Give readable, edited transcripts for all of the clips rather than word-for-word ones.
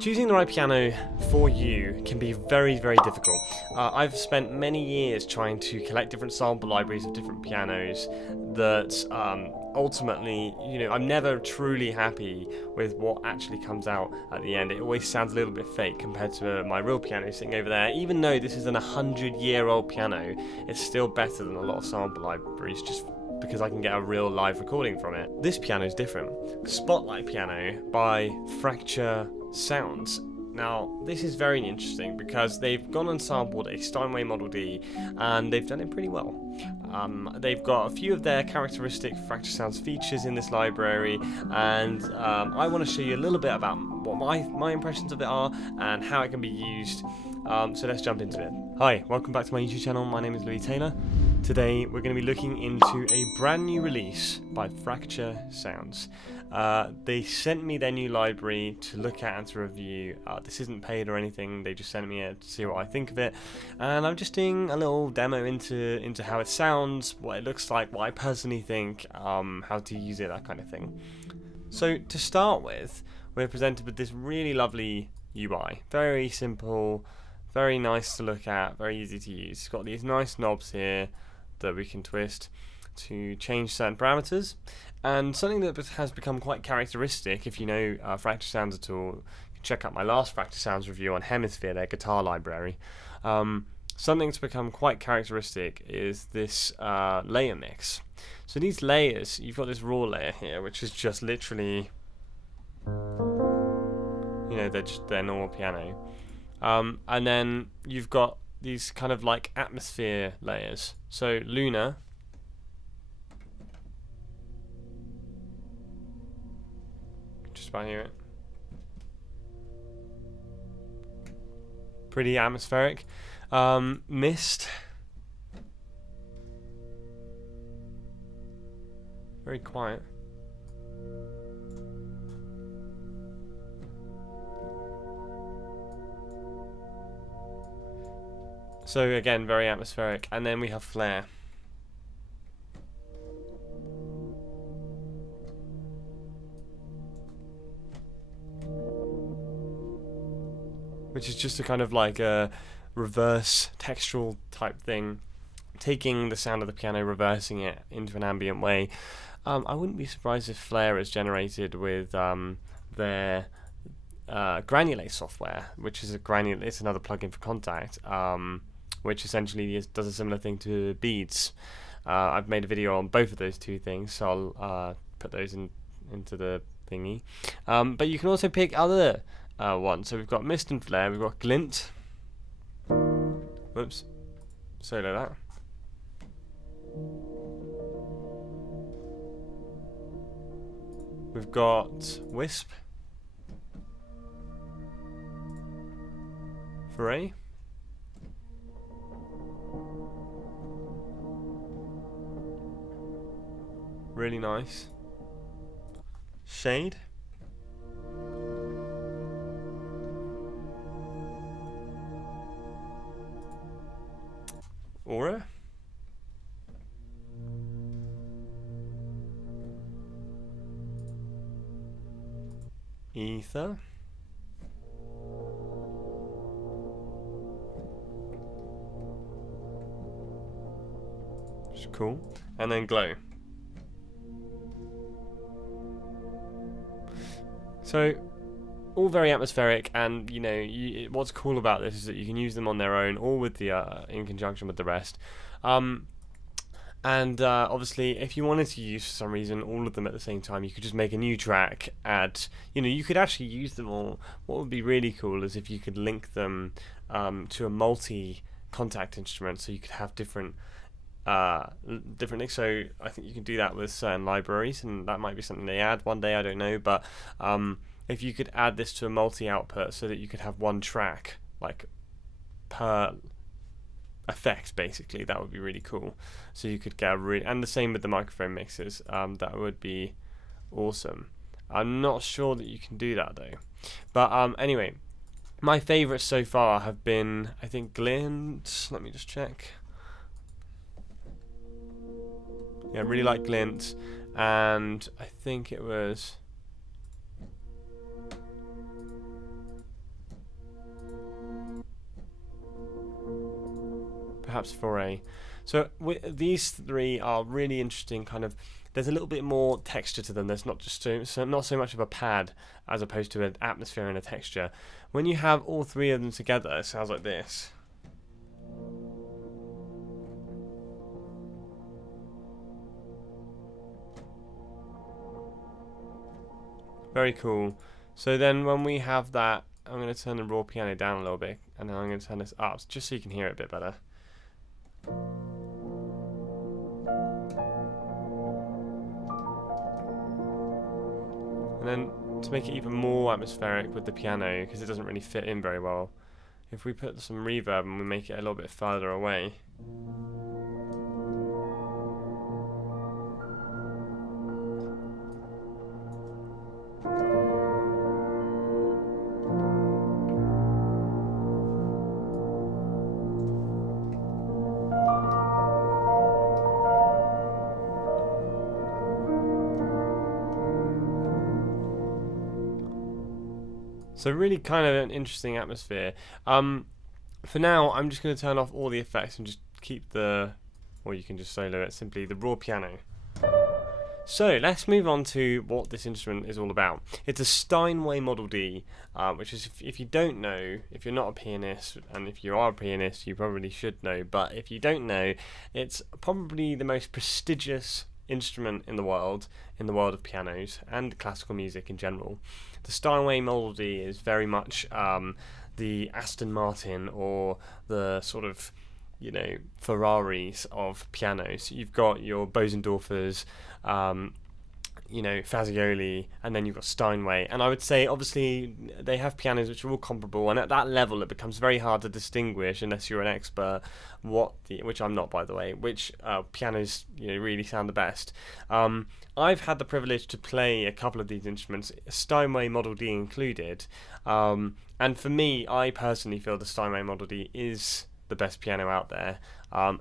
Choosing the right piano for you can be very, very difficult. I've spent many years trying to collect different sample libraries of different pianos that ultimately, I'm never truly happy with what actually comes out at the end. It always sounds a little bit fake compared to my real piano sitting over there. Even though this is an 100-year-old piano, it's still better than a lot of sample libraries just because I can get a real live recording from it. This piano is different. Spotlight Piano by Fracture Sounds. Now, this is very interesting because they've gone and sampled a Steinway Model D and they've done it pretty well. They've got a few of their characteristic Fracture Sounds features in this library, and I want to show you a little bit about what my impressions of it are and how it can be used. So let's jump into it. Hi, welcome back to my YouTube channel. My name is Louis Taylor. Today we're going to be looking into a brand new release by Fracture Sounds. They sent me their new library to look at and to review. This isn't paid or anything, they just sent me it to see what I think of it. And I'm just doing a little demo into how it sounds, what it looks like, what I personally think, how to use it, that kind of thing. So to start with, we're presented with this really lovely UI. Very simple, very nice to look at, very easy to use. It's got these nice knobs here that we can twist to change certain parameters, and something that has become quite characteristic, if you know Fracture Sounds at all, you can check out my last Fracture Sounds review on Hemisphere, their guitar library. Something that's become quite characteristic is this layer mix. So these layers, you've got this raw layer here, which is just literally, they're just their normal piano. And then you've got these kind of like atmosphere layers. So Lunar, just about hear it. Pretty atmospheric. Mist, very quiet. So again, very atmospheric. And then we have Flare. Which is just a kind of like a reverse textural type thing. Taking the sound of the piano, reversing it into an ambient way. I wouldn't be surprised if Flare is generated with their Granulate software, which is it's another plugin for Contact, which essentially does a similar thing to Beats. I've made a video on both of those two things, so I'll put those into the thingy. But you can also pick other ones. So we've got Mist and Flare, we've got Glint. Whoops, solo that. We've got Wisp, Foray, really nice. Shade, Aura, Ether, which is cool, and then Glow. So, all very atmospheric, and what's cool about this is that you can use them on their own or with the in conjunction with the rest. And obviously, if you wanted to use for some reason all of them at the same time, you could just make a new track. You could actually use them all. What would be really cool is if you could link them to a multi-contact instrument, so you could have different links. So I think you can do that with certain libraries, and that might be something they add one day, I don't know. But if you could add this to a multi-output so that you could have one track like per effect, basically, that would be really cool. So you could get and the same with the microphone mixes. That would be awesome. I'm not sure that you can do that though. But anyway, my favourites so far have been, I think, Glint. Let me just check. Yeah, I really like Glint, and I think it was perhaps for A. So these three are really interesting. Kind of, there's a little bit more texture to them. There's not just not so much of a pad as opposed to an atmosphere and a texture. When you have all three of them together, it sounds like this. Very cool. So then when we have that, I'm going to turn the raw piano down a little bit, and then I'm going to turn this up just so you can hear it a bit better. And then to make it even more atmospheric with the piano, because it doesn't really fit in very well, if we put some reverb and we make it a little bit further away. So really kind of an interesting atmosphere. For now, I'm just going to turn off all the effects and just keep or you can just solo it, simply the raw piano. So let's move on to what this instrument is all about. It's a Steinway Model D, which is, if you don't know, if you're not a pianist, and if you are a pianist, you probably should know, but if you don't know, it's probably the most prestigious instrument in the world of pianos and classical music in general. The Steinway Model D is very much the Aston Martin, or the sort of, you know, Ferraris of pianos. You've got your Bosendorfers, you know, Fazioli, and then you've got Steinway. And I would say, obviously, they have pianos which are all comparable, and at that level it becomes very hard to distinguish, unless you're an expert, which I'm not, by the way, which pianos, you know, really sound the best. I've had the privilege to play a couple of these instruments, Steinway Model D included, and for me, I personally feel the Steinway Model D is the best piano out there.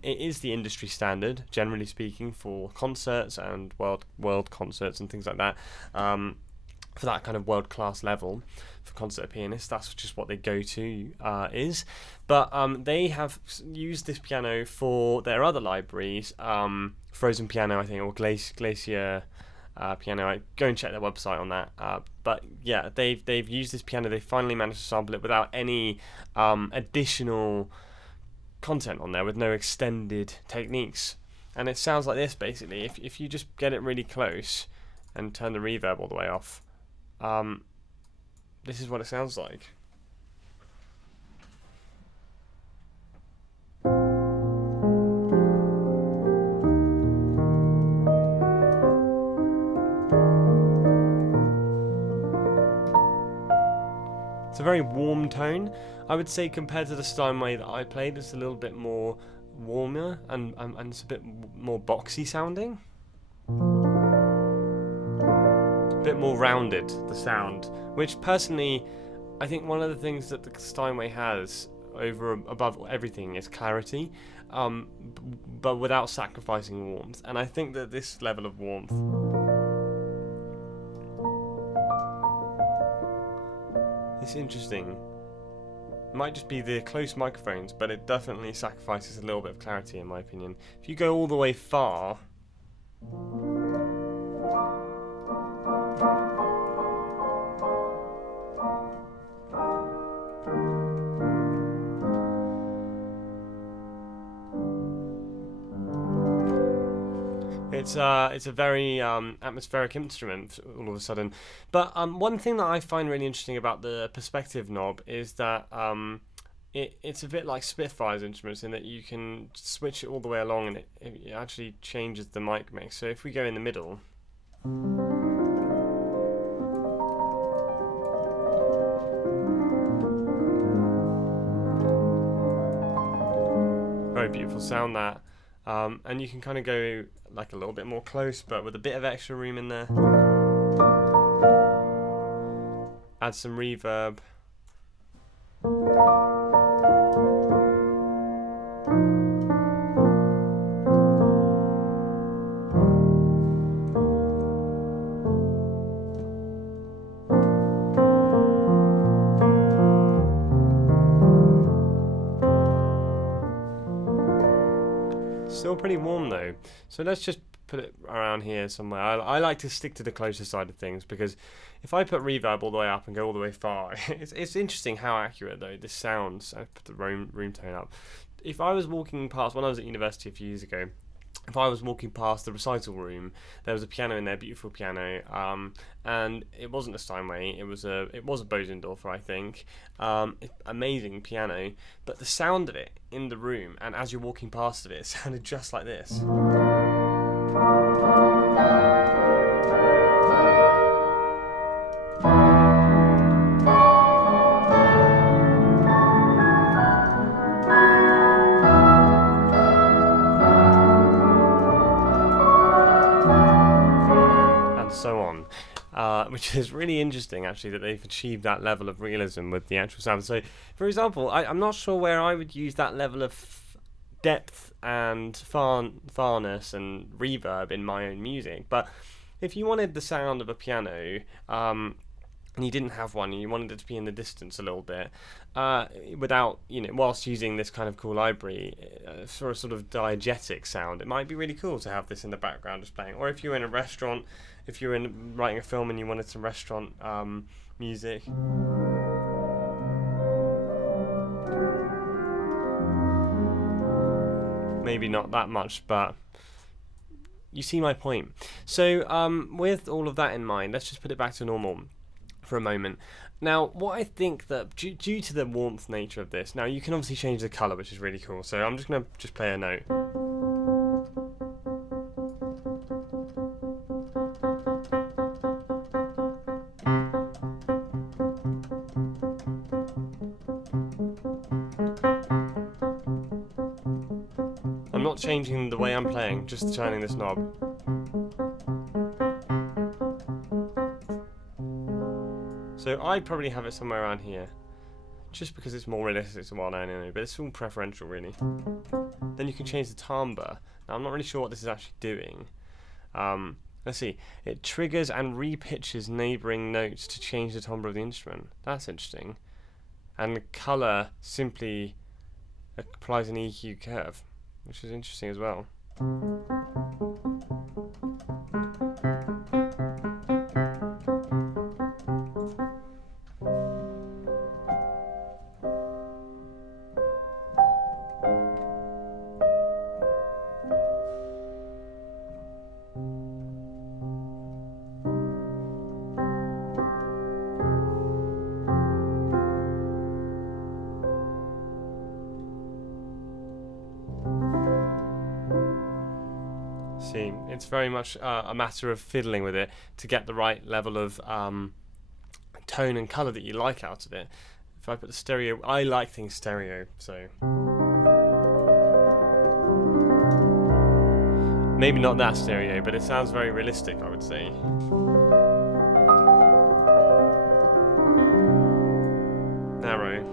It is the industry standard, generally speaking, for concerts and world concerts and things like that. For that kind of world-class level, for concert pianists, that's just what they go to is. But they have used this piano for their other libraries, Frozen Piano, I think, or Glacier Piano. Go and check their website on that. But yeah, they've used this piano. They finally managed to sample it without any additional content on there, with no extended techniques, and it sounds like this basically. If you just get it really close and turn the reverb all the way off, this is what it sounds like. It's a very warm tone. I would say, compared to the Steinway that I played, it's a little bit more warmer and it's a bit more boxy sounding. A bit more rounded, the sound, which personally, I think one of the things that the Steinway has above everything is clarity, but without sacrificing warmth. And I think that this level of warmth, it's interesting. It might just be the close microphones, but it definitely sacrifices a little bit of clarity, in my opinion. If you go all the way far, it's a very atmospheric instrument all of a sudden. But one thing that I find really interesting about the perspective knob is that it's a bit like Spitfire's instruments, in that you can switch it all the way along, and it actually changes the mic mix. So if we go in the middle, very beautiful sound that. And you can kind of go like a little bit more close, but with a bit of extra room in there. Add some reverb. Still pretty warm though. So let's just put it around here somewhere. I like to stick to the closer side of things, because if I put reverb all the way up and go all the way far, it's interesting how accurate though this sounds. I put the room tone up. If I was walking past, when I was at university a few years ago, if I was walking past the recital room, there was a piano in there, beautiful piano, and it wasn't a Steinway, it was a Bosendorfer, I think. Amazing piano, but the sound of it in the room, and as you're walking past it sounded just like this. So on, which is really interesting actually, that they've achieved that level of realism with the actual sound. So for example, I'm not sure where I would use that level of depth and farness and reverb in my own music, but if you wanted the sound of a piano, and you didn't have one, and you wanted it to be in the distance a little bit, without, whilst using this kind of cool library for a sort of diegetic sound, it might be really cool to have this in the background just playing. Or if you're in a restaurant, if you're writing a film and you wanted some restaurant music. Maybe not that much, but you see my point. So with all of that in mind, let's just put it back to normal for a moment. Now, what I think that due to the warmth nature of this, now you can obviously change the colour, which is really cool. So I'm just going to play a note. I'm not changing the way I'm playing, just turning this knob. So I'd probably have it somewhere around here, just because it's more realistic to what I know, but it's all preferential really. Then you can change the timbre. Now I'm not really sure what this is actually doing. Let's see. It triggers and repitches neighbouring notes to change the timbre of the instrument. That's interesting. And the colour simply applies an EQ curve, which is interesting as well. See, it's very much a matter of fiddling with it to get the right level of tone and colour that you like out of it. If I put the stereo, I like things stereo, so maybe not that stereo, but it sounds very realistic, I would say. Narrow.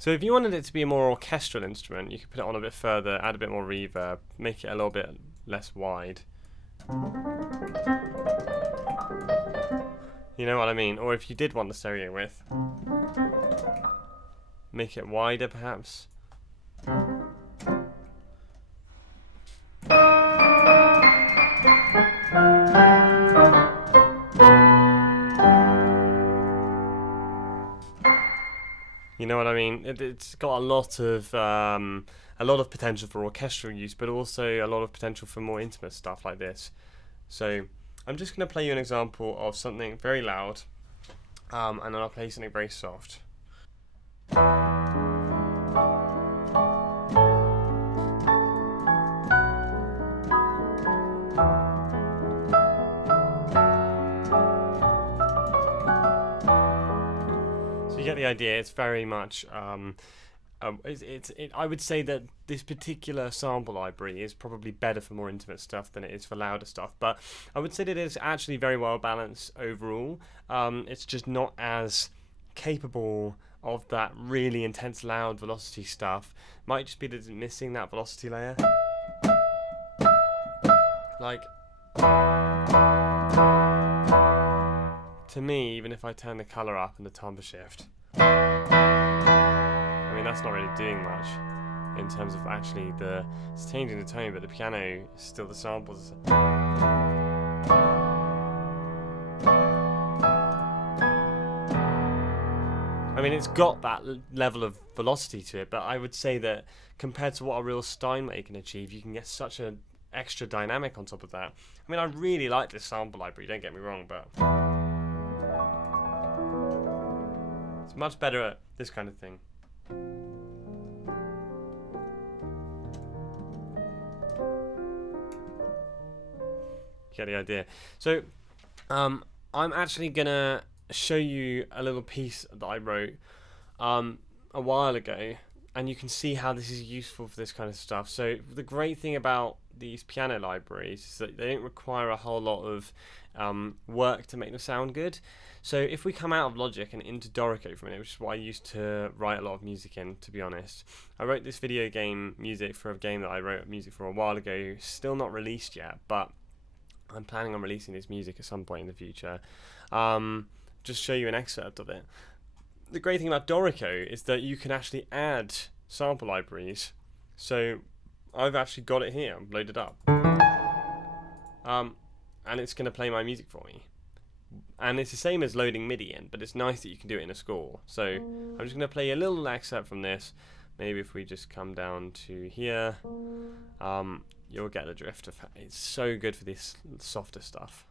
So if you wanted it to be a more orchestral instrument, you could put it on a bit further, add a bit more reverb, make it a little bit less wide. You know what I mean? Or if you did want the stereo width, make it wider perhaps. You know what I mean? It's got a lot of potential for orchestral use, but also a lot of potential for more intimate stuff like this. So I'm just going to play you an example of something very loud, and then I'll play something very soft. You get the idea. It's very much I would say that this particular sample library is probably better for more intimate stuff than it is for louder stuff, but I would say that it's actually very well balanced overall. It's just not as capable of that really intense loud velocity stuff. Might just be that it's missing that velocity layer, like to me, even if I turn the colour up and the timbre shift, I mean, that's not really doing much in terms of actually it's changing the tone, but the piano is still the samples. I mean, it's got that level of velocity to it, but I would say that compared to what a real Steinway can achieve, you can get such an extra dynamic on top of that. I mean, I really like this sample library, don't get me wrong, but it's much better at this kind of thing. Get the idea. So, I'm actually gonna show you a little piece that I wrote a while ago, and you can see how this is useful for this kind of stuff. So the great thing about these piano libraries is that they don't require a whole lot of work to make them sound good. So if we come out of Logic and into Dorico for a minute, which is what I used to write a lot of music in, to be honest. I wrote this video game music for a game that I wrote music for a while ago, still not released yet, but I'm planning on releasing this music at some point in the future. Just show you an excerpt of it. The great thing about Dorico is that you can actually add sample libraries. So I've actually got it here, loaded up. And it's going to play my music for me. And it's the same as loading MIDI in, but it's nice that you can do it in a score. So I'm just going to play a little excerpt from this. Maybe if we just come down to here, you'll get the drift of it. It's so good for this softer stuff.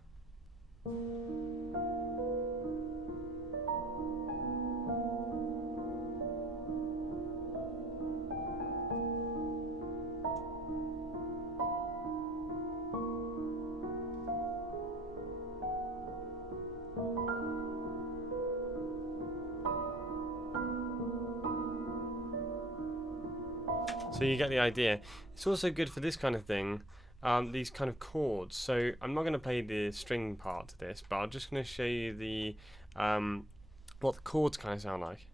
So you get the idea. It's also good for this kind of thing, these kind of chords. So I'm not going to play the string part to this, but I'm just going to show you the what the chords kind of sound like.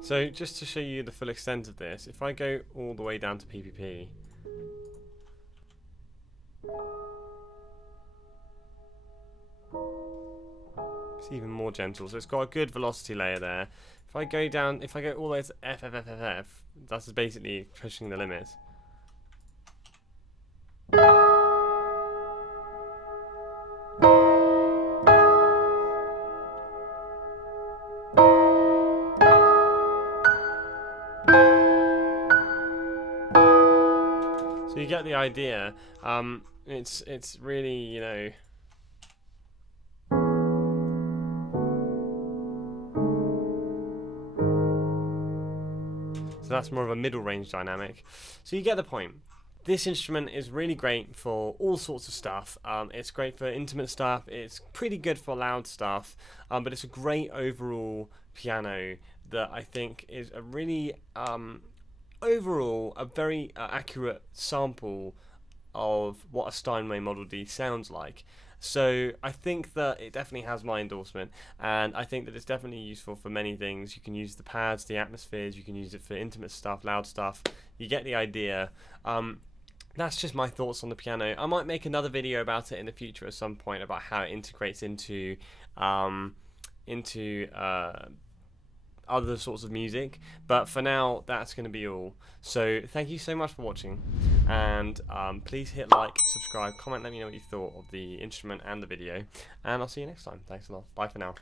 So just to show you the full extent of this, if I go all the way down to PPP, it's even more gentle, so it's got a good velocity layer there. If I go down, if I go all the way to F, F, F, F, F, that's basically pushing the limits. So you get the idea. It's really, you know, so that's more of a middle range dynamic. So you get the point. This instrument is really great for all sorts of stuff. It's great for intimate stuff. It's pretty good for loud stuff. But it's a great overall piano that I think is a really overall a very accurate sample of what a Steinway Model D sounds like. So I think that it definitely has my endorsement, and I think that it's definitely useful for many things. You can use the pads, the atmospheres, you can use it for intimate stuff, loud stuff. You get the idea. That's just my thoughts on the piano. I might make another video about it in the future at some point about how it integrates into other sorts of music, but for now that's going to be all. So thank you so much for watching, and please hit like, subscribe, comment, let me know what you thought of the instrument and the video, and I'll see you next time. Thanks a lot. Bye for now.